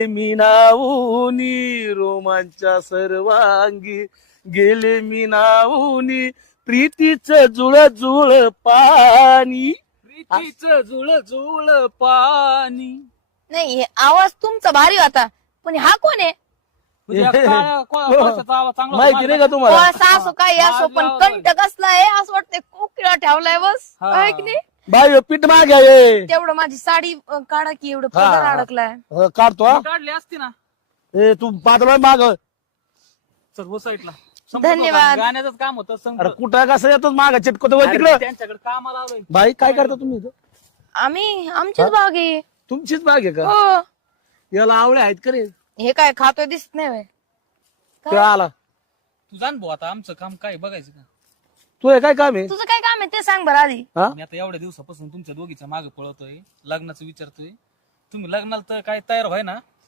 मी नाऊनी रोमांच्या सर्वांगी गेले मी नाऊनी प्रीतीचं जुळ जुळ पाणी. प्रीतीचं जुळ जुळ पाणी. नाही हे आवाज तुमचा भारी होता पण हा कोण आहे? माहिती नाही का तुम्हाला? कोळसा असो काही असो पण कंठ कसला आहे असं वाटतंय कोकिळा ठेवलाय बस आहे की नाही? बाई पीठ मागे आहे. तेवढं माझी साडी काढा की एवढं पदर अडकलाय. काढतो हा. काढली असती ना. ए तू पातळ माग. सर्व साईडला धन्यवाद. गाण्याचं काम होतं. अरे कुठं कसं येतो माग चिटकतो तिकडं. त्यांच्याकडे कामाला आलोय. बाई काय करता तुम्ही इथं? आम्ही आमचीच बाग आहे. तुमचीच बाग आहे का? हो. याला आवळे आहेत का रे? हे काय खातोय दिसत नाही व्हय? तो आला. तू जाण भाऊ आता आमचं काम काय बघायचं का. तू हे काय काम आहे? तुझं काय काम आहे ते सांग बरं आधी. हा? मी आता एवढ्या दिवसापासून तुमच्या दोघीच्या मागे पळतोय लग्नाचं विचारतोय. तुम्ही लग्नाला तर काय तयार व्हाय ना